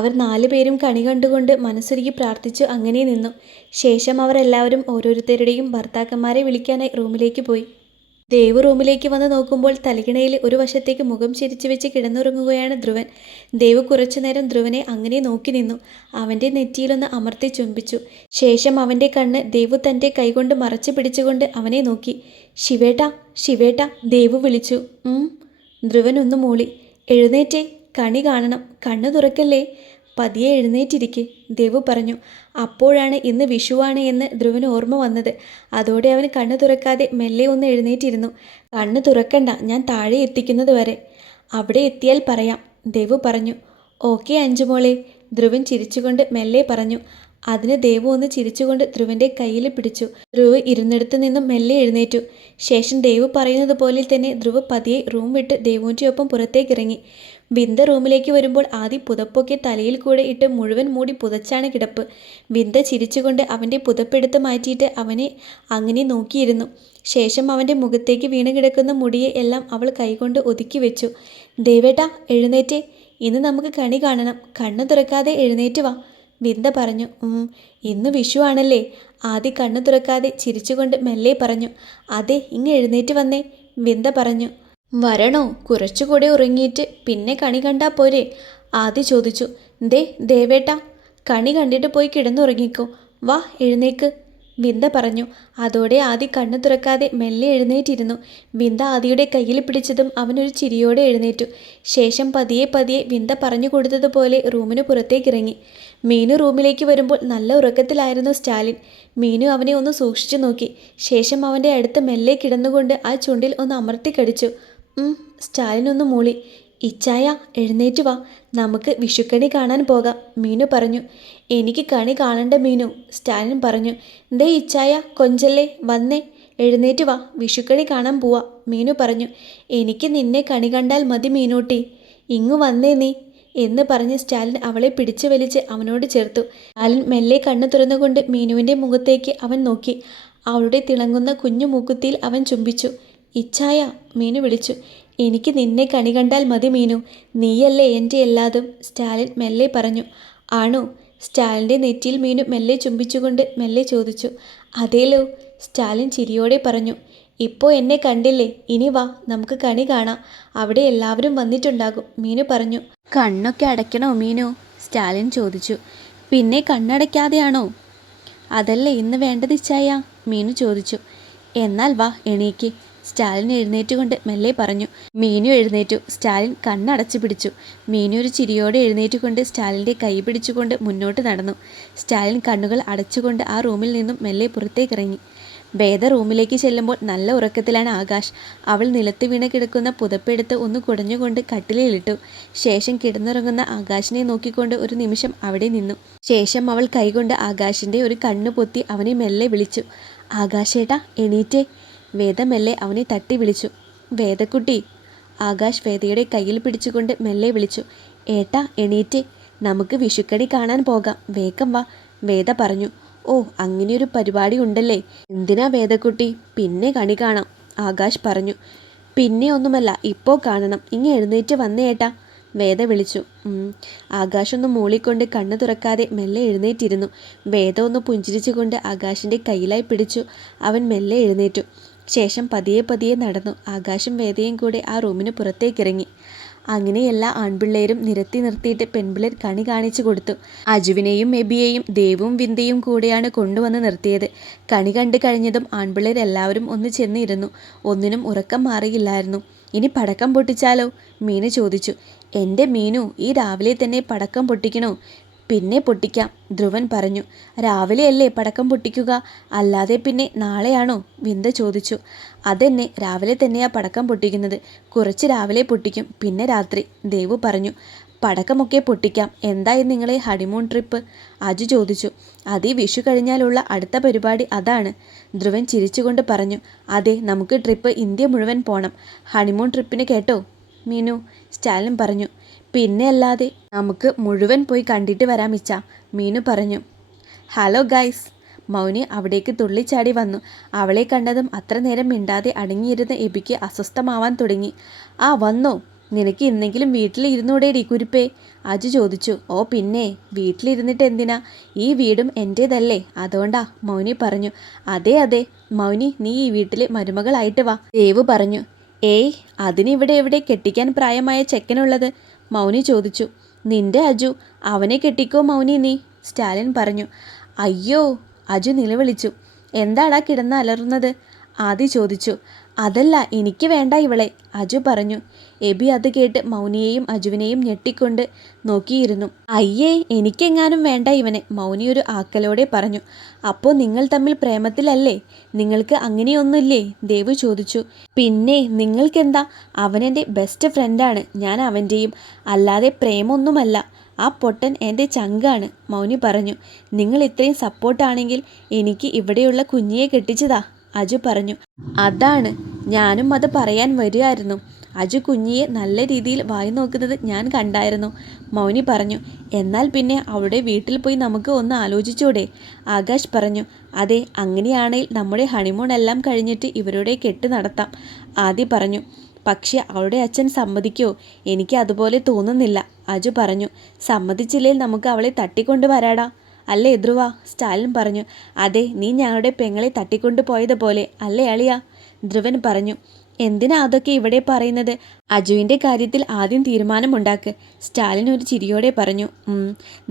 അവർ 4 പേരും കണി കണ്ടുകൊണ്ട് മനസ്സുരുകി പ്രാർത്ഥിച്ചു അങ്ങനെ നിന്നു. ശേഷം അവർ എല്ലാവരും ഓരോരുത്തരുടെയും ഭർത്താക്കന്മാരെ വിളിക്കാനായി റൂമിലേക്ക് പോയി. ദേവു റൂമിലേക്ക് വന്ന് നോക്കുമ്പോൾ തലകിണയിൽ ഒരു വശത്തേക്ക് മുഖം ചിരിച്ചു വെച്ച് കിടന്നുറങ്ങുകയാണ് ധ്രുവൻ. ദേവു കുറച്ചുനേരം ധ്രുവനെ അങ്ങനെ നോക്കി നിന്നു. അവൻ്റെ നെറ്റിയിലൊന്ന് അമർത്തി ചുംബിച്ചു. ശേഷം അവൻ്റെ കണ്ണ് ദേവു തൻ്റെ കൈകൊണ്ട് മറച്ചു പിടിച്ചുകൊണ്ട് അവനെ നോക്കി. ശിവേട്ടാ, ശിവേട്ടാ, ദേവു വിളിച്ചു. ധ്രുവൻ ഒന്ന് മൂളി. എഴുന്നേറ്റേ, കണി കാണണം, കണ്ണു തുറക്കല്ലേ. പതിയെ എഴുന്നേറ്റിരിക്കെ, ദേവു പറഞ്ഞു. അപ്പോഴാണ് ഇന്ന് വിഷുവാണ് എന്ന് ധ്രുവന് ഓർമ്മ വന്നത്. അതോടെ അവൻ കണ്ണു തുറക്കാതെ മെല്ലെ ഒന്ന് എഴുന്നേറ്റിരുന്നു. കണ്ണു തുറക്കണ്ട, ഞാൻ താഴെ എത്തിക്കുന്നത് വരെ. അവിടെ എത്തിയാൽ പറയാം, ദേവു പറഞ്ഞു. ഓക്കെ അഞ്ചുമോളെ, ധ്രുവൻ ചിരിച്ചുകൊണ്ട് മെല്ലെ പറഞ്ഞു. അതിന് ദേവു ഒന്ന് ചിരിച്ചുകൊണ്ട് ധ്രുവൻ്റെ കയ്യിൽ പിടിച്ചു. ധ്രുവ് ഇരുന്നിടത്ത് നിന്നും മെല്ലെ എഴുന്നേറ്റു. ശേഷം ദേവു പറയുന്നത് പോലെ തന്നെ ധ്രുവ് പതിയെ റൂം വിട്ട് ദേവുവിൻ്റെ ഒപ്പം പുറത്തേക്കിറങ്ങി. വിന്ദ റൂമിലേക്ക് വരുമ്പോൾ ആദ്യം പുതപ്പൊക്കെ തലയിൽ കൂടെ ഇട്ട് മുഴുവൻ മൂടി പുതച്ചാണ് കിടപ്പ്. വിന്ദ ചിരിച്ചുകൊണ്ട് അവൻ്റെ പുതപ്പെടുത്ത് മാറ്റിയിട്ട് അവനെ അങ്ങനെ നോക്കിയിരുന്നു. ശേഷം അവൻ്റെ മുഖത്തേക്ക് വീണ് കിടക്കുന്ന മുടിയെ എല്ലാം അവൾ കൈകൊണ്ട് ഒതുക്കി വെച്ചു. ദേവേട്ടാ, എഴുന്നേറ്റേ, ഇന്ന് നമുക്ക് കണി കാണണം, കണ്ണു തുറക്കാതെ എഴുന്നേറ്റ് വാ, വിന്ദ പറഞ്ഞു. ഇന്ന് വിഷു ആണല്ലേ. ആദ്യം കണ്ണു തുറക്കാതെ ചിരിച്ചുകൊണ്ട് മെല്ലെ പറഞ്ഞു. അതെ, ഇങ്ങ് എഴുന്നേറ്റ് വന്നേ, വിന്ദ പറഞ്ഞു. വരണോ? കുറച്ചുകൂടെ ഉറങ്ങിയിട്ട് പിന്നെ കണി കണ്ടാ പോരെ? ആദ്യ ചോദിച്ചു. ദേവേട്ടാ, കണി കണ്ടിട്ട് പോയി കിടന്നുറങ്ങിക്കോ, വാ എഴുന്നേക്ക്, വിന്ദ പറഞ്ഞു. അതോടെ ആദി കണ്ണു തുറക്കാതെ മെല്ലെ എഴുന്നേറ്റിരുന്നു. വിന്ദ ആദിയുടെ കയ്യിൽ പിടിച്ചതും അവനൊരു ചിരിയോടെ എഴുന്നേറ്റു. ശേഷം പതിയെ പതിയെ വിന്ദ പറഞ്ഞു കൊടുത്തതുപോലെ റൂമിന് പുറത്തേക്കിറങ്ങി. മീനു റൂമിലേക്ക് വരുമ്പോൾ നല്ല ഉറക്കത്തിലായിരുന്നു സ്റ്റാലിൻ. മീനു അവനെ ഒന്ന് സൂക്ഷിച്ചു നോക്കി. ശേഷം അവൻ്റെ അടുത്ത് മെല്ലെ കിടന്നുകൊണ്ട് ആ ചുണ്ടിൽ ഒന്ന് അമർത്തി കടിച്ചു. സ്റ്റാലിൻ ഒന്ന് മൂളി. ഇച്ചായ, എഴുന്നേറ്റ് വാ, നമുക്ക് വിഷുക്കണി കാണാൻ പോകാം, മീനു പറഞ്ഞു. എനിക്ക് കണി കാണണ്ട മീനു, സ്റ്റാലിൻ പറഞ്ഞു. ഇച്ചായ, കൊഞ്ചല്ലേ, വന്നേ, എഴുന്നേറ്റ് വാ, വിഷുക്കണി കാണാൻ പോവാ, മീനു പറഞ്ഞു. എനിക്ക് നിന്നെ കണി കണ്ടാൽ മതി മീനൂട്ടി, ഇങ്ങു വന്നേ നീ എന്ന് പറഞ്ഞ് സ്റ്റാലിൻ അവളെ പിടിച്ചു വലിച്ച് അവനോട് ചേർത്തു. സ്റ്റാലിൻ മെല്ലെ കണ്ണു തുറന്നുകൊണ്ട് മീനുവിൻ്റെ മുഖത്തേക്ക് അവൻ നോക്കി. അവളുടെ തിളങ്ങുന്ന കുഞ്ഞു മൂക്കുത്തിയിൽ അവൻ ചുംബിച്ചു. ഇച്ചായ, മീനു വിളിച്ചു. എനിക്ക് നിന്നെ കണി കണ്ടാൽ മതി മീനു, നീയല്ലേ എൻ്റെ എല്ലാതും, സ്റ്റാലിൻ മെല്ലെ പറഞ്ഞു. ആണോ? സ്റ്റാലിൻ്റെ നെറ്റിയിൽ മീനു മെല്ലെ ചുംബിച്ചുകൊണ്ട് മെല്ലെ ചോദിച്ചു. അതേലോ, സ്റ്റാലിൻ ചിരിയോടെ പറഞ്ഞു. ഇപ്പോൾ എന്നെ കണ്ടില്ലേ, ഇനി വാ, നമുക്ക് കണി കാണാം, അവിടെ എല്ലാവരും വന്നിട്ടുണ്ടാകും, മീനു പറഞ്ഞു. കണ്ണൊക്കെ അടയ്ക്കണോ മീനു? സ്റ്റാലിൻ ചോദിച്ചു. പിന്നെ കണ്ണടയ്ക്കാതെയാണോ? അതല്ലേ ഇന്ന് വേണ്ടത് ഇച്ചായ, മീനു ചോദിച്ചു. എന്നാൽ വാ, എണീക്ക്, സ്റ്റാലിൻ എഴുന്നേറ്റുകൊണ്ട് മെല്ലെ പറഞ്ഞു. മീനു എഴുന്നേറ്റു. സ്റ്റാലിൻ കണ്ണടച്ചു പിടിച്ചു. മീനു ഒരു ചിരിയോടെ എഴുന്നേറ്റുകൊണ്ട് സ്റ്റാലിൻ്റെ കൈ പിടിച്ചുകൊണ്ട് മുന്നോട്ട് നടന്നു. സ്റ്റാലിൻ കണ്ണുകൾ അടച്ചുകൊണ്ട് ആ റൂമിൽ നിന്നും മെല്ലെ പുറത്തേക്കിറങ്ങി. വേദ റൂമിലേക്ക് ചെല്ലുമ്പോൾ നല്ല ഉറക്കത്തിലാണ് ആകാശ്. അവൾ നിലത്ത് വീണ് കിടക്കുന്ന പുതപ്പെടുത്ത് ഒന്ന് കുടഞ്ഞുകൊണ്ട് കട്ടിലിലിട്ടു. ശേഷം കിടന്നുറങ്ങുന്ന ആകാശിനെ നോക്കിക്കൊണ്ട് ഒരു നിമിഷം അവിടെ നിന്നു. ശേഷം അവൾ കൈകൊണ്ട് ആകാശിൻ്റെ ഒരു കണ്ണു പൊത്തി അവനെ മെല്ലെ വിളിച്ചു. ആകാശേട്ടാ, എണീറ്റേ. വേദ മെല്ലെ അവനെ തട്ടി വിളിച്ചു. വേദക്കുട്ടി. ആകാശ് വേദയുടെ കയ്യിൽ പിടിച്ചുകൊണ്ട് മെല്ലെ വിളിച്ചു. ഏട്ടാ, എണീറ്റേ, നമുക്ക് വിഷുക്കണി കാണാൻ പോകാം, വേഗം വാ, വേദ പറഞ്ഞു. ഓ, അങ്ങനെയൊരു പരിപാടി ഉണ്ടല്ലേ. എന്തിനാ വേദക്കുട്ടി? പിന്നെ കണി കാണാം, ആകാശ് പറഞ്ഞു. പിന്നെ ഒന്നുമല്ല, ഇപ്പോൾ കാണണം, ഇങ്ങ് എഴുന്നേറ്റ് വന്നേ ഏട്ടാ, വേദ വിളിച്ചു. ആകാശ് ഒന്ന് മൂളിക്കൊണ്ട് കണ്ണു തുറക്കാതെ മെല്ലെ എഴുന്നേറ്റിരുന്നു. വേദ ഒന്ന് പുഞ്ചിരിച്ചുകൊണ്ട് ആകാശിൻ്റെ കയ്യിലായി പിടിച്ചു. അവൻ മെല്ലെ എഴുന്നേറ്റു. ശേഷം പതിയെ പതിയെ നടന്നു. ആകാശും വേദയും കൂടെ ആ റൂമിന് പുറത്തേക്കിറങ്ങി. അങ്ങനെ എല്ലാ ആൺപിള്ളേരും നിരത്തി നിർത്തിയിട്ട് പെൺപിള്ളേർ കണി കാണിച്ചു കൊടുത്തു. അജുവിനെയും മെബിയെയും ദേവും വിന്ദയും കൂടെയാണ് കൊണ്ടുവന്ന് നിർത്തിയത്. കണി കണ്ടു കഴിഞ്ഞതും ആൺപിള്ളേർ എല്ലാവരും ഒന്ന് ചെന്നിരുന്നു. ഒന്നിനും ഉറക്കം മാറിയില്ലായിരുന്നു. ഇനി പടക്കം പൊട്ടിച്ചാലോ? മീനു ചോദിച്ചു. എൻ്റെ മീനു, ഈ രാവിലെ തന്നെ പടക്കം പൊട്ടിക്കണോ? പിന്നെ പൊട്ടിക്കാം, ധ്രുവൻ പറഞ്ഞു. രാവിലെയല്ലേ പടക്കം പൊട്ടിക്കുക, അല്ലാതെ പിന്നെ നാളെയാണോ? വിന്ദ ചോദിച്ചു. അതെന്നെ, രാവിലെ തന്നെയാ പടക്കം പൊട്ടിക്കുന്നത്, കുറച്ച് രാവിലെ പൊട്ടിക്കും, പിന്നെ രാത്രി, ദേവു പറഞ്ഞു. പടക്കമൊക്കെ പൊട്ടിക്കാം, എന്തായി നിങ്ങളെ ഹണിമൂൺ ട്രിപ്പ്? അജു ചോദിച്ചു. അതീ വിഷു കഴിഞ്ഞാലുള്ള അടുത്ത പരിപാടി അതാണ്, ധ്രുവൻ ചിരിച്ചുകൊണ്ട് പറഞ്ഞു. അതെ, നമുക്ക് ട്രിപ്പ് ഇന്ത്യ മുഴുവൻ പോണം, ഹണിമൂൺ ട്രിപ്പിന് കേട്ടോ മീനു, സ്റ്റാലിൻ പറഞ്ഞു. പിന്നെ അല്ലാതെ, നമുക്ക് മുഴുവൻ പോയി കണ്ടിട്ട് വരാം ഇച്ച, മീനു പറഞ്ഞു. Hello guys. മൗനി അവിടേക്ക് തുള്ളിച്ചാടി വന്നു. അവളെ കണ്ടതും അത്ര നേരം മിണ്ടാതെ അടങ്ങിയിരുന്ന എബിക്ക് അസ്വസ്ഥമാവാൻ തുടങ്ങി. ആ വന്നോ? നിനക്ക് ഇന്നെങ്കിലും വീട്ടിലിരുന്നൂടേടി കുരുപ്പേ? അജു ചോദിച്ചു. ഓ പിന്നെ, വീട്ടിലിരുന്നിട്ട് എന്തിനാ? ഈ വീടും എൻ്റേതല്ലേ, അതുകൊണ്ടാ, മൗനി പറഞ്ഞു. അതെ അതെ മൗനി, നീ ഈ വീട്ടിലെ മരുമകളായിട്ട് വാ, ദേവു പറഞ്ഞു. ഏയ്, അതിനിവിടെ എവിടെ കെട്ടിക്കാൻ പ്രായമായ ചെക്കനുള്ളത്? മൗനി ചോദിച്ചു. നിന്റെ അജു, അവനെ കെട്ടിക്കോ മൗനി നീ, സ്റ്റാലിൻ പറഞ്ഞു. അയ്യോ, അജു നിലവിളിച്ചു. എന്താടാ കിടന്ന് അലറുന്നത്? ആദി ചോദിച്ചു. അതല്ല, എനിക്ക് വേണ്ട ഇവളെ, അജു പറഞ്ഞു. എബി അത് കേട്ട് മൗനിയെയും അജുവിനെയും ഞെട്ടിക്കൊണ്ട് നോക്കിയിരുന്നു. അയ്യേ, എനിക്കെങ്ങാനും വേണ്ട ഇവനെ, മൗനി ഒരു ആക്കലോടെ പറഞ്ഞു. അപ്പോൾ നിങ്ങൾ തമ്മിൽ പ്രേമത്തിലല്ലേ? നിങ്ങൾക്ക് അങ്ങനെയൊന്നുമില്ലേ? ദേവു ചോദിച്ചു. പിന്നെ നിങ്ങൾക്കെന്താ, അവനെൻ്റെ ബെസ്റ്റ് ഫ്രണ്ടാണ്, ഞാൻ അവൻ്റെയും, അല്ലാതെ പ്രേമൊന്നുമല്ല. ആ പൊട്ടൻ എൻ്റെ ചങ്കാണ്, മൗനി പറഞ്ഞു. നിങ്ങൾ ഇത്രയും സപ്പോർട്ടാണെങ്കിൽ എനിക്ക് ഇവിടെയുള്ള കുഞ്ഞിയെ കെട്ടിച്ചതാ, അജു പറഞ്ഞു. അതാണ് ഞാനും അത് പറയാൻ വരുമായിരുന്നു. അജു കുഞ്ഞിയെ നല്ല രീതിയിൽ വായി നോക്കുന്നത് ഞാൻ കണ്ടായിരുന്നു, മൗനി പറഞ്ഞു. എന്നാൽ പിന്നെ അവളുടെ വീട്ടിൽ പോയി നമുക്ക് ഒന്ന് ആലോചിച്ചൂടെ? ആകാശ് പറഞ്ഞു. അതെ, അങ്ങനെയാണെങ്കിൽ നമ്മുടെ ഹണിമൂൺ എല്ലാം കഴിഞ്ഞിട്ട് ഇവരുടെ കെട്ട് നടത്താം, ആദി പറഞ്ഞു. പക്ഷെ അവളുടെ അച്ഛൻ സമ്മതിക്കോ? എനിക്ക് അതുപോലെ തോന്നുന്നില്ല, അജു പറഞ്ഞു. സമ്മതിച്ചില്ലെങ്കിൽ നമുക്ക് അവളെ തട്ടിക്കൊണ്ട് വരാടാ, അല്ലേ ധ്രുവ? സ്റ്റാലിൻ പറഞ്ഞു. അതെ, നീ ഞങ്ങളുടെ പെങ്ങളെ തട്ടിക്കൊണ്ടു പോയതുപോലെ അല്ലേ അളിയ? ധ്രുവൻ പറഞ്ഞു. എന്തിനാ അതൊക്കെ ഇവിടെ പറയുന്നത്? അജുവിൻ്റെ കാര്യത്തിൽ ആദ്യം തീരുമാനമുണ്ടാക്ക്, സ്റ്റാലിൻ ഒരു ചിരിയോടെ പറഞ്ഞു.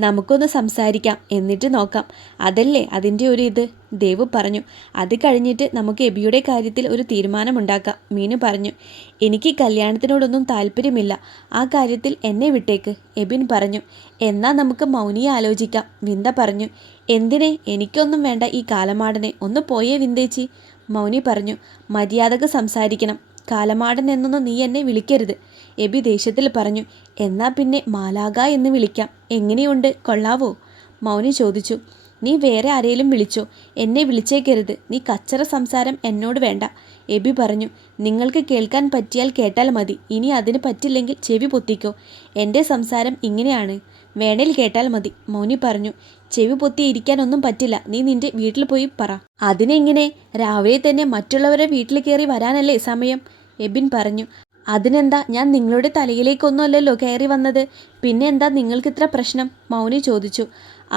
നമുക്കൊന്ന് സംസാരിക്കാം, എന്നിട്ട് നോക്കാം, അതല്ലേ അതിൻ്റെ ഒരു ഇത്, ദേവു പറഞ്ഞു. അത് കഴിഞ്ഞിട്ട് നമുക്ക് എബിയുടെ കാര്യത്തിൽ ഒരു തീരുമാനമുണ്ടാക്കാം, മീനു പറഞ്ഞു. എനിക്ക് കല്യാണത്തിനോടൊന്നും താല്പര്യമില്ല, ആ കാര്യത്തിൽ എന്നെ വിട്ടേക്ക്, എബിൻ പറഞ്ഞു. എന്നാൽ നമുക്ക് മൗനിയെ ആലോചിക്കാം, വിന്ദ പറഞ്ഞു. എന്തിനെ? എനിക്കൊന്നും വേണ്ട ഈ കാലമാടനെ, ഒന്ന് പോയേ വിന്ദേച്ചി, മൗനി പറഞ്ഞു. മര്യാദക്ക് സംസാരിക്കണം, കാലമാടൻ എന്നൊന്നും നീ എന്നെ വിളിക്കരുത്, എബി ദേഷ്യത്തിൽ പറഞ്ഞു. എന്നാ പിന്നെ മാലാക എന്ന് വിളിക്കാം, എങ്ങനെയുണ്ട്, കൊള്ളാവോ? മൗനി ചോദിച്ചു. നീ വേറെ ആരെയും വിളിച്ചോ, എന്നെ വിളിച്ചേക്കരുത്, നീ കച്ചറ സംസാരം എന്നോട് വേണ്ട, എബി പറഞ്ഞു. നിങ്ങൾക്ക് കേൾക്കാൻ പറ്റിയാൽ കേട്ടാൽ മതി, ഇനി അതിന് പറ്റില്ലെങ്കിൽ ചെവി പൊത്തിക്കോ, എൻ്റെ സംസാരം ഇങ്ങനെയാണ്, വേണേൽ കേട്ടാൽ മതി, മൗനി പറഞ്ഞു. ചെവി പൊത്തി ഇരിക്കാനൊന്നും പറ്റില്ല, നീ നിന്റെ വീട്ടിൽ പോയി പറ. അതിനെങ്ങനെ? രാവിലെ തന്നെ മറ്റുള്ളവരെ വീട്ടിൽ കയറി വരാനല്ലേ സമയം, എബിൻ പറഞ്ഞു. അതിനെന്താ, ഞാൻ നിങ്ങളുടെ തലയിലേക്കൊന്നുമല്ലല്ലോ കയറി വന്നത്, പിന്നെ എന്താ നിങ്ങൾക്ക് ഇത്ര പ്രശ്നം, മൗനി ചോദിച്ചു.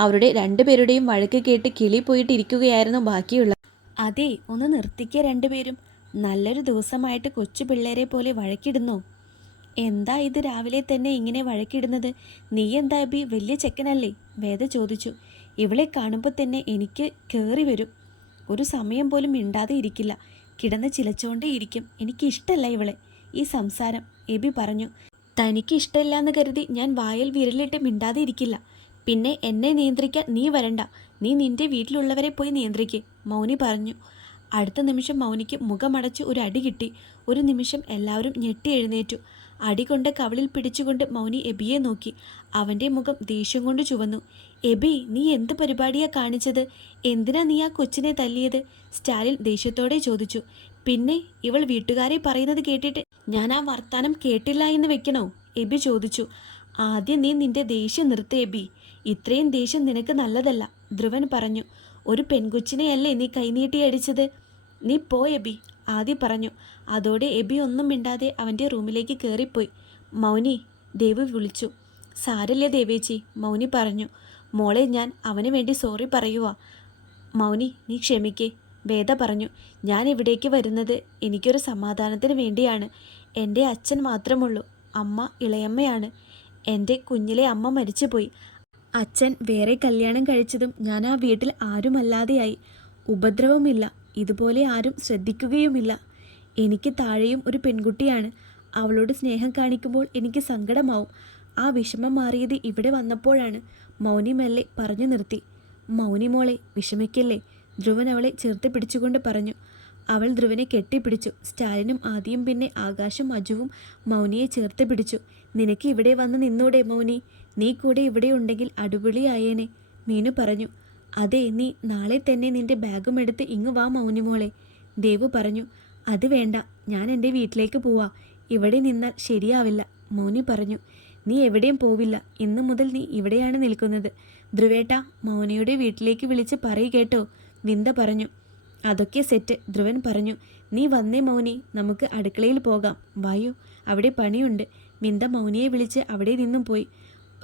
അവരുടെ രണ്ടുപേരുടെയും വഴക്ക് കേട്ട് കിളി പോയിട്ടിരിക്കുകയായിരുന്നു ബാക്കിയുള്ള. അതെ, ഒന്ന് നിർത്തിക്കുക രണ്ടുപേരും, നല്ലൊരു ദിവസമായിട്ട് കൊച്ചു പിള്ളേരെ പോലെ വഴക്കിടുന്നു. എന്താ ഇത് രാവിലെ തന്നെ ഇങ്ങനെ വഴക്കിടുന്നത്? നീ എന്താ എബി, വലിയ ചെക്കനല്ലേ, വേദ ചോദിച്ചു. ഇവളെ കാണുമ്പോൾ തന്നെ എനിക്ക് കയറി വരും, ഒരു സമയം പോലും മിണ്ടാതെ ഇരിക്കില്ല, കിടന്ന് ചിലച്ചോണ്ടേ ഇരിക്കും, എനിക്കിഷ്ടമല്ല ഇവളെ, ഈ സംസാരം, എബി പറഞ്ഞു. തനിക്ക് ഇഷ്ടമില്ല എന്ന് കരുതി ഞാൻ വായിൽ വിരലിട്ട് മിണ്ടാതെ ഇരിക്കില്ല, പിന്നെ എന്നെ നിയന്ത്രിക്കാൻ നീ വരണ്ട, നീ നിന്റെ വീട്ടിലുള്ളവരെ പോയി നിയന്ത്രിക്ക്, മൗനി പറഞ്ഞു. അടുത്ത നിമിഷം മൗനിക്ക് മുഖമടച്ച് ഒരു അടി കിട്ടി. ഒരു നിമിഷം എല്ലാവരും ഞെട്ടി എഴുന്നേറ്റു. അടി കൊണ്ട് കവിളിൽ പിടിച്ചുകൊണ്ട് മൗനി എബിയെ നോക്കി. അവൻ്റെ മുഖം ദേഷ്യം കൊണ്ട് ചുവന്നു. എബി, നീ എന്ത് പരിപാടിയാ കാണിച്ചത്? എന്തിനാ നീ ആ കൊച്ചിനെ തല്ലിയത്? സ്റ്റാലിൻ ദേഷ്യത്തോടെ ചോദിച്ചു. പിന്നെ ഇവൾ വീട്ടുകാരെ പറയുന്നത് കേട്ടിട്ട് ഞാൻ ആ വർത്താനം കേട്ടില്ല എന്ന് വെക്കണോ? എബി ചോദിച്ചു. ആദ്യം നീ നിന്റെ ദേഷ്യം നിർത്ത് എബി, ഇത്രയും ദേഷ്യം നിനക്ക് നല്ലതല്ല, ധ്രുവൻ പറഞ്ഞു. ഒരു പെൺകൊച്ചിനെയല്ലേ നീ കൈനീട്ടി അടിച്ചത്? നീ പോ എബി, ആദി പറഞ്ഞു. അതോടെ എബി ഒന്നും മിണ്ടാതെ അവൻ്റെ റൂമിലേക്ക് കയറിപ്പോയി. മൗനി, ദേവു വിളിച്ചു. സാരല്ല ദേവേച്ചി, മൗനി പറഞ്ഞു. മോളെ, ഞാൻ അവന് വേണ്ടി സോറി പറയുക. മൗനി, നീ ക്ഷമിക്കേ, വേദ പറഞ്ഞു. ഞാൻ ഇവിടേക്ക് വരുന്നത് എനിക്കൊരു സമാധാനത്തിന് വേണ്ടിയാണ്. എൻ്റെ അച്ഛൻ മാത്രമുള്ളൂ, അമ്മ ഇളയമ്മയാണ്. എൻ്റെ കുഞ്ഞിലെ അമ്മ മരിച്ചുപോയി. അച്ഛൻ വേറെ കല്യാണം കഴിച്ചതും ഞാൻ ആ വീട്ടിൽ ആരുമല്ലാതെയായി. ഉപദ്രവമില്ല, ഇതുപോലെ ആരും ശ്രദ്ധിക്കുകയുമില്ല. എനിക്ക് താഴെയും ഒരു പെൺകുട്ടിയാണ്. അവളോട് സ്നേഹം കാണിക്കുമ്പോൾ എനിക്ക് സങ്കടമാവും. ആ വിഷമം മാറിയത് ഇവിടെ വന്നപ്പോഴാണ്, മൗനി മെല്ലെ പറഞ്ഞു നിർത്തി. മൗനി മോളെ, വിഷമിക്കല്ലേ, ധ്രുവൻ അവളെ ചേർത്ത് പിടിച്ചുകൊണ്ട് പറഞ്ഞു. അവൾ ധ്രുവനെ കെട്ടിപ്പിടിച്ചു. സ്റ്റാലിനും ആദിയും പിന്നെ ആകാശും അജുവും മൗനിയെ ചേർത്ത് പിടിച്ചു. നിനക്ക് ഇവിടെ വന്ന് നിന്നൂടെ മൗനി, നീ കൂടെ ഇവിടെ ഉണ്ടെങ്കിൽ അടിപൊളിയായേനെ, മീനു പറഞ്ഞു. അതെ, നീ നാളെ തന്നെ നിന്റെ ബാഗും എടുത്ത് ഇങ്ങ് വാ മൗനി മോളെ, ദേവു പറഞ്ഞു. അത് വേണ്ട, ഞാൻ എൻ്റെ വീട്ടിലേക്ക് പോവാ, ഇവിടെ നിന്നാൽ ശരിയാവില്ല, മൗനി പറഞ്ഞു. നീ എവിടെയും പോവില്ല, ഇന്നു മുതൽ നീ ഇവിടെയാണ് നിൽക്കുന്നത്. ധ്രുവേട്ട, മൗനിയുടെ വീട്ടിലേക്ക് വിളിച്ച് പറയ് കേട്ടോ, വിന്ദ പറഞ്ഞു. അതൊക്കെ സെറ്റ്, ധ്രുവൻ പറഞ്ഞു. നീ വന്നേ മൗനി, നമുക്ക് അടുക്കളയിൽ പോകാം, വായു, അവിടെ പണിയുണ്ട്, വിന്ദ മൗനിയെ വിളിച്ച് അവിടെ നിന്നും പോയി.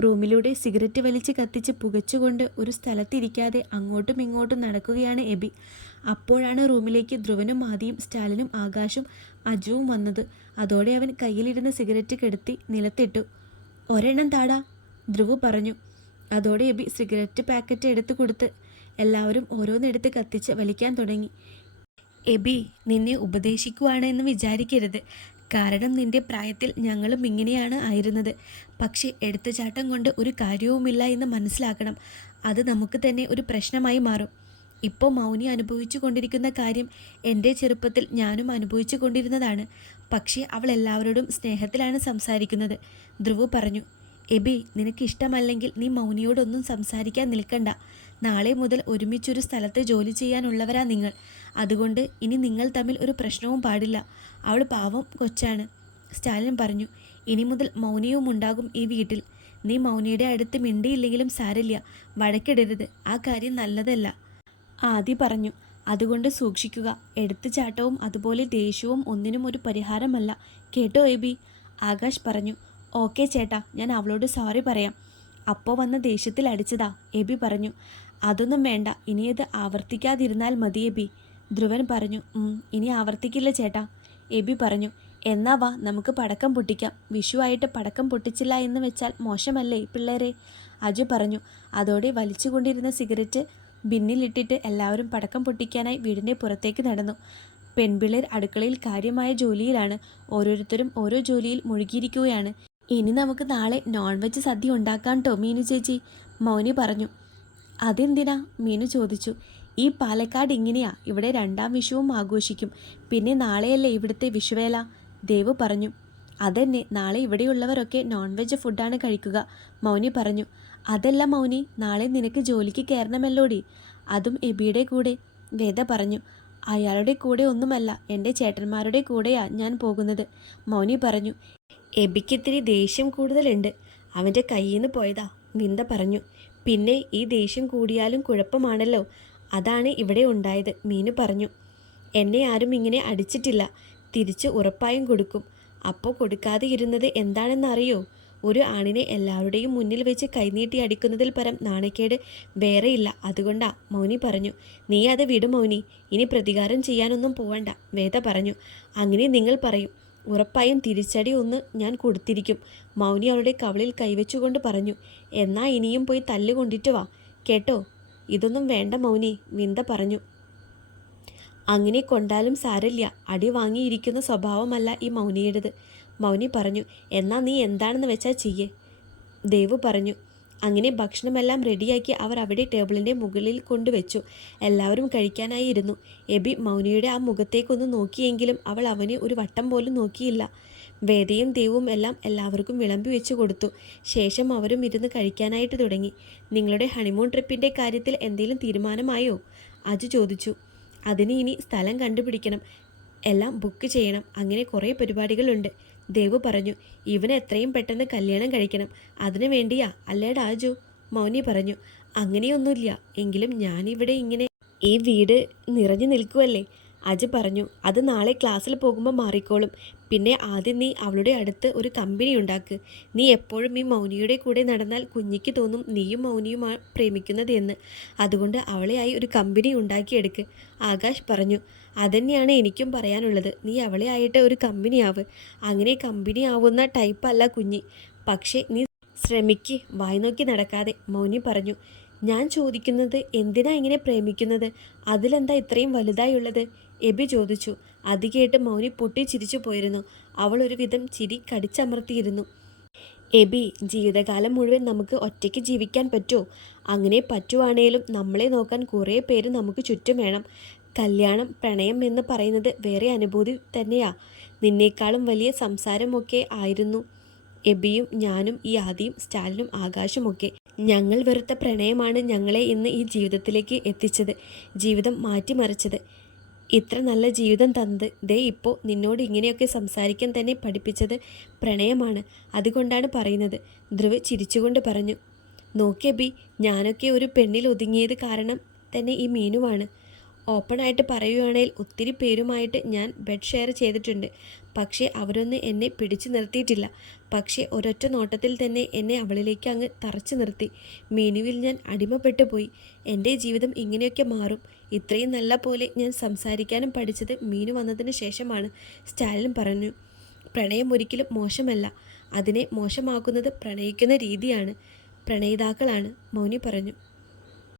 റൂമിലൂടെ സിഗരറ്റ് വലിച്ച് കത്തിച്ച് പുകച്ചുകൊണ്ട് ഒരു സ്ഥലത്തിരിക്കാതെ അങ്ങോട്ടും ഇങ്ങോട്ടും നടക്കുകയാണ് എബി. അപ്പോഴാണ് റൂമിലേക്ക് ധ്രുവനും ആദിയും സ്റ്റാലിനും ആകാശും അജുവും വന്നത്. അതോടെ അവൻ കയ്യിലിരുന്ന സിഗരറ്റ് കെടുത്തി നിലത്തിട്ടു. ഒരെണ്ണം താടാ, ധ്രുവ് പറഞ്ഞു. അതോടെ എബി സിഗരറ്റ് പാക്കറ്റ് എടുത്തു കൊടുത്ത് എല്ലാവരും ഓരോന്നെടുത്ത് കത്തിച്ച് വലിക്കാൻ തുടങ്ങി. എബി, നിന്നെ ഉപദേശിക്കുവാണെന്ന് വിചാരിക്കരുത്. കാരണം നിന്റെ പ്രായത്തിൽ ഞങ്ങളും ഇങ്ങനെയാണ് ആയിരുന്നത്. പക്ഷേ എടുത്തുചാട്ടം കൊണ്ട് ഒരു കാര്യവുമില്ല എന്ന് മനസ്സിലാക്കണം. അത് നമുക്ക് തന്നെ ഒരു പ്രശ്നമായി മാറും. ഇപ്പോൾ മൗനി അനുഭവിച്ചു കൊണ്ടിരിക്കുന്ന കാര്യം എൻ്റെ ചെറുപ്പത്തിൽ ഞാനും അനുഭവിച്ചു കൊണ്ടിരുന്നതാണ്. പക്ഷേ അവൾ എല്ലാവരോടും സ്നേഹത്തിലാണ് സംസാരിക്കുന്നത്, ധ്രുവ് പറഞ്ഞു. എബി, നിനക്കിഷ്ടമല്ലെങ്കിൽ നീ മൗനിയോടൊന്നും സംസാരിക്കാൻ നിൽക്കണ്ട. നാളെ മുതൽ ഒരുമിച്ചൊരു സ്ഥലത്ത് ജോലി ചെയ്യാനുള്ളവരാ നിങ്ങൾ. അതുകൊണ്ട് ഇനി നിങ്ങൾ തമ്മിൽ ഒരു പ്രശ്നവും പാടില്ല. അവൾ പാവം കൊച്ചാണ്, സ്റ്റാലിൻ പറഞ്ഞു. ഇനി മുതൽ മൗനിയും ഉണ്ടാകും ഈ വീട്ടിൽ. നീ മൗനിയുടെ അടുത്ത് മിണ്ടിയില്ലെങ്കിലും സാരില്ല, വഴക്കിടരുത്. ആ കാര്യം നല്ലതല്ല, ആദി പറഞ്ഞു. അതുകൊണ്ട് സൂക്ഷിക്കുക. എടുത്തുചാട്ടവും അതുപോലെ ദേഷ്യവും ഒന്നിനും ഒരു പരിഹാരമല്ല, കേട്ടോ എബി, ആകാശ് പറഞ്ഞു. ഓക്കെ ചേട്ടാ, ഞാൻ അവളോട് സോറി പറയാം. അപ്പോൾ വന്ന ദേഷ്യത്തിൽ അടിച്ചതാ, എബി പറഞ്ഞു. അതൊന്നും വേണ്ട, ഇനിയത് ആവർത്തിക്കാതിരുന്നാൽ മതി എബി, ധ്രുവൻ പറഞ്ഞു. ഇനി ആവർത്തിക്കില്ല ചേട്ടാ, എബി പറഞ്ഞു. എന്നാ വാ, നമുക്ക് പടക്കം പൊട്ടിക്കാം. വിഷു ആയിട്ട് പടക്കം പൊട്ടിച്ചില്ല എന്ന് വെച്ചാൽ മോശമല്ലേ പിള്ളേരെ, അജു പറഞ്ഞു. അതോടെ വലിച്ചുകൊണ്ടിരുന്ന സിഗരറ്റ് ബിന്നിലിട്ടിട്ട് എല്ലാവരും പടക്കം പൊട്ടിക്കാനായി വീടിൻ്റെ പുറത്തേക്ക് നടന്നു. പെൺപിള്ളേർ അടുക്കളയിൽ കാര്യമായ ജോലിയിലാണ്. ഓരോരുത്തരും ഓരോ ജോലിയിൽ മുഴുകിയിരിക്കുകയാണ്. ഇനി നമുക്ക് നാളെ നോൺ വെജ് സദ്യ ഉണ്ടാക്കാം ട്ടോ മീനു ചേച്ചി, മൗനി പറഞ്ഞു. അതെന്തിനാ, മീനു ചോദിച്ചു. ഈ പാലക്കാട് ഇങ്ങനെയാ, ഇവിടെ രണ്ടാം വിഷുവും ആഘോഷിക്കും. പിന്നെ നാളെയല്ലേ ഇവിടുത്തെ വിഷുവേല, ദേവു പറഞ്ഞു. അതെന്നെ, നാളെ ഇവിടെയുള്ളവരൊക്കെ നോൺ വെജ് ഫുഡാണ് കഴിക്കുക, മൗനി പറഞ്ഞു. അതല്ല മൗനി, നാളെ നിനക്ക് ജോലിക്ക് കയറണമല്ലോടി, അതും എബിയുടെ കൂടെ, വേദ പറഞ്ഞു. അയാളുടെ കൂടെ ഒന്നുമല്ല, എൻ്റെ ചേട്ടന്മാരുടെ കൂടെയാ ഞാൻ പോകുന്നത്, മൗനി പറഞ്ഞു. എബിക്കിത്തിരി ദേഷ്യം കൂടുതലുണ്ട്, അവൻ്റെ കയ്യിൽ നിന്ന് പോയതാ, വിന്ദ പറഞ്ഞു. പിന്നെ ഈ ദേഷ്യം കൂടിയാലും കുഴപ്പമാണല്ലോ, അതാണ് ഇവിടെ ഉണ്ടായത്, മീനു പറഞ്ഞു. എന്നെ ആരും ഇങ്ങനെ അടിച്ചിട്ടില്ല, തിരിച്ച് ഉറപ്പായും കൊടുക്കും. അപ്പോൾ കൊടുക്കാതെ ഇരുന്നത് എന്താണെന്നറിയോ? ഒരു ആണിനെ എല്ലാവരുടെയും മുന്നിൽ വെച്ച് കൈനീട്ടി അടിക്കുന്നതിൽ പരം നാണക്കേട് വേറെയില്ല, അതുകൊണ്ടാ, മൗനി പറഞ്ഞു. നീ അത് വിടും മൗനി, ഇനി പ്രതികാരം ചെയ്യാനൊന്നും പോവണ്ട, വേദ പറഞ്ഞു. അങ്ങനെ നിങ്ങൾ പറയും, ഉറപ്പായും തിരിച്ചടി ഒന്ന് ഞാൻ കൊടുത്തിരിക്കും, മൗനി അവളുടെ കവളിൽ കൈവച്ചുകൊണ്ട് പറഞ്ഞു. എന്നാ ഇനിയും പോയി തല്ലുകൊണ്ടിട്ട് വാ കേട്ടോ. ഇതൊന്നും വേണ്ട മൗനി, വിന്ദ പറഞ്ഞു. അങ്ങനെ കൊണ്ടാലും സാരല്ല, അടി വാങ്ങിയിരിക്കുന്ന സ്വഭാവമല്ല ഈ മൗനിയുടേത്, മൗനി പറഞ്ഞു. എന്നാ നീ എന്താണെന്ന് വെച്ചാൽ ചെയ്യേ, ദേവു പറഞ്ഞു. അങ്ങനെ ഭക്ഷണമെല്ലാം റെഡിയാക്കി അവർ അവിടെ ടേബിളിൻ്റെ മുകളിൽ കൊണ്ടുവച്ചു. എല്ലാവരും കഴിക്കാനായി ഇരുന്നു. എബി മൗനിയുടെ ആ മുഖത്തേക്കൊന്ന് നോക്കിയെങ്കിലും അവൾ അവനെ ഒരു വട്ടം പോലും നോക്കിയില്ല. വേദയും ദേവും എല്ലാം എല്ലാവർക്കും വിളമ്പി വെച്ച് കൊടുത്തു. ശേഷം അവരും ഇരുന്ന് കഴിക്കാനായിട്ട് തുടങ്ങി. നിങ്ങളുടെ ഹണിമൂൺ ട്രിപ്പിൻ്റെ കാര്യത്തിൽ എന്തെങ്കിലും തീരുമാനമായോ, അജു ചോദിച്ചു. അതിന് ഇനി സ്ഥലം കണ്ടുപിടിക്കണം, എല്ലാം ബുക്ക് ചെയ്യണം, അങ്ങനെ കുറേ പരിപാടികളുണ്ട്, ദേവു പറഞ്ഞു. ഇവന് എത്രയും പെട്ടെന്ന് കല്യാണം കഴിക്കണം, അതിനു വേണ്ടിയാ അല്ലേടാ അജു, മൗനി പറഞ്ഞു. അങ്ങനെയൊന്നുമില്ല, എങ്കിലും ഞാനിവിടെ ഇങ്ങനെ ഈ വീട് നിറഞ്ഞു നിൽക്കുമല്ലേ, അജു പറഞ്ഞു. അത് നാളെ ക്ലാസ്സിൽ പോകുമ്പോൾ മാറിക്കോളും. പിന്നെ ആദ്യം നീ അവളുടെ അടുത്ത് ഒരു കമ്പനി ഉണ്ടാക്ക്. നീ എപ്പോഴും ഈ മൗനിയുടെ കൂടെ നടന്നാൽ കുഞ്ഞിക്ക് തോന്നും നീയും മൗനിയുമാണ് പ്രേമിക്കുന്നത് എന്ന്. അതുകൊണ്ട് അവളെയായി ഒരു കമ്പനി ഉണ്ടാക്കിയെടുക്ക്, ആകാശ് പറഞ്ഞു. അതന്നെയാണ് എനിക്കും പറയാനുള്ളത്. നീ അവളെ ആയിട്ട് ഒരു കമ്പനി ആവ്. അങ്ങനെ കമ്പനി ആവുന്ന ടൈപ്പല്ല കുഞ്ഞി, പക്ഷേ നീ ശ്രമിക്ക്, വായി നോക്കി നടക്കാതെ, മൗനി പറഞ്ഞു. ഞാൻ ചോദിക്കുന്നത് എന്തിനാ ഇങ്ങനെ പ്രേമിക്കുന്നത്, അതിലെന്താ ഇത്രയും വലുതായുള്ളത്, എബി ചോദിച്ചു. അത് കേട്ട് മൗനി പൊട്ടിച്ചിരിച്ചു പോയിരുന്നു. അവൾ ഒരു വിധം ചിരി കടിച്ചമർത്തിയിരുന്നു. എബി, ജീവിതകാലം മുഴുവൻ നമുക്ക് ഒറ്റയ്ക്ക് ജീവിക്കാൻ പറ്റുമോ? അങ്ങനെ പറ്റുവാണേലും നമ്മളെ നോക്കാൻ കുറേ പേര് നമുക്ക് ചുറ്റും വേണം. കല്യാണം, പ്രണയം എന്ന് പറയുന്നത് വേറെ അനുഭൂതി തന്നെയാ. നിന്നേക്കാളും വലിയ സംസാരമൊക്കെ ആയിരുന്നു എബിയും ഞാനും, ഈ ആദിയും സ്റ്റാലിനും ആകാശമൊക്കെ. ഞങ്ങൾ വെറുത്ത പ്രണയമാണ് ഞങ്ങളെ ഇന്ന് ഈ ജീവിതത്തിലേക്ക് എത്തിച്ചത്, ജീവിതം മാറ്റിമറിച്ചത്. ഇത്ര നല്ല ജീവിതം തന്നത് ദേ ഇപ്പോൾ നിന്നോട് ഇങ്ങനെയൊക്കെ സംസാരിക്കാൻ തന്നെ പഠിപ്പിച്ചത് പ്രണയമാണ്. അതുകൊണ്ടാണ് പറയുന്നത്, ധ്രുവ് ചിരിച്ചുകൊണ്ട് പറഞ്ഞു. നോക്കിയബി, ഞാനൊക്കെ ഒരു പെണ്ണിൽ ഒതുങ്ങിയത് കാരണം തന്നെ ഈ മീനുവാണ്. ഓപ്പണായിട്ട് പറയുകയാണെങ്കിൽ ഒത്തിരി പേരുമായിട്ട് ഞാൻ ബെഡ് ഷെയർ ചെയ്തിട്ടുണ്ട്. പക്ഷേ അവരൊന്നും എന്നെ പിടിച്ചു നിർത്തിയിട്ടില്ല. പക്ഷേ ഒരൊറ്റ നോട്ടത്തിൽ തന്നെ എന്നെ അവളിലേക്ക് അങ്ങ് തറച്ചു നിർത്തി. മീനുവിൽ ഞാൻ അടിമപ്പെട്ടു പോയി. എൻ്റെ ജീവിതം ഇങ്ങനെയൊക്കെ മാറും. ഇത്രയും നല്ല പോലെ ഞാൻ സംസാരിക്കാനും പഠിച്ചത് മീനു വന്നതിന് ശേഷമാണ്. സ്റ്റാലിൻ പറഞ്ഞു. പ്രണയം ഒരിക്കലും മോശമല്ല. അതിനെ മോശമാക്കുന്നത് പ്രണയിക്കുന്ന രീതിയാണ്, പ്രണയിതാക്കളാണ്, മൗനി പറഞ്ഞു.